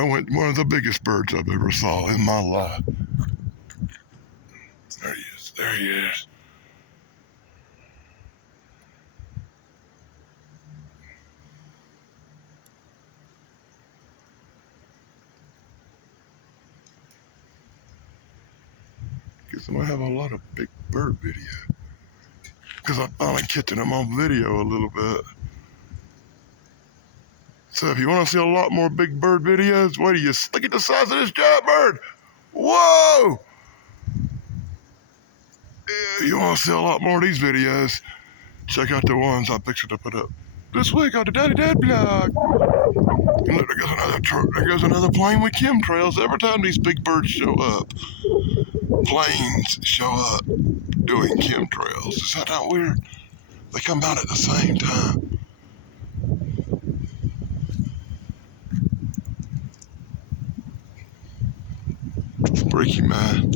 I went one of the biggest birds I've ever saw in my life. There he is. There he is. Guess I'm gonna have a lot of big bird video. Because I'm finally catching them on video a little bit. So if you want to see a lot more big bird videos, wait till you look at the size of this giant bird. Whoa! If you want to see a lot more of these videos, check out the ones I pictured to put up this week on the Daddy Dad blog. And look, there goes another plane with chemtrails. Every time these big birds show up, planes show up doing chemtrails. Is that not weird? They come out at the same time. Freaky, man.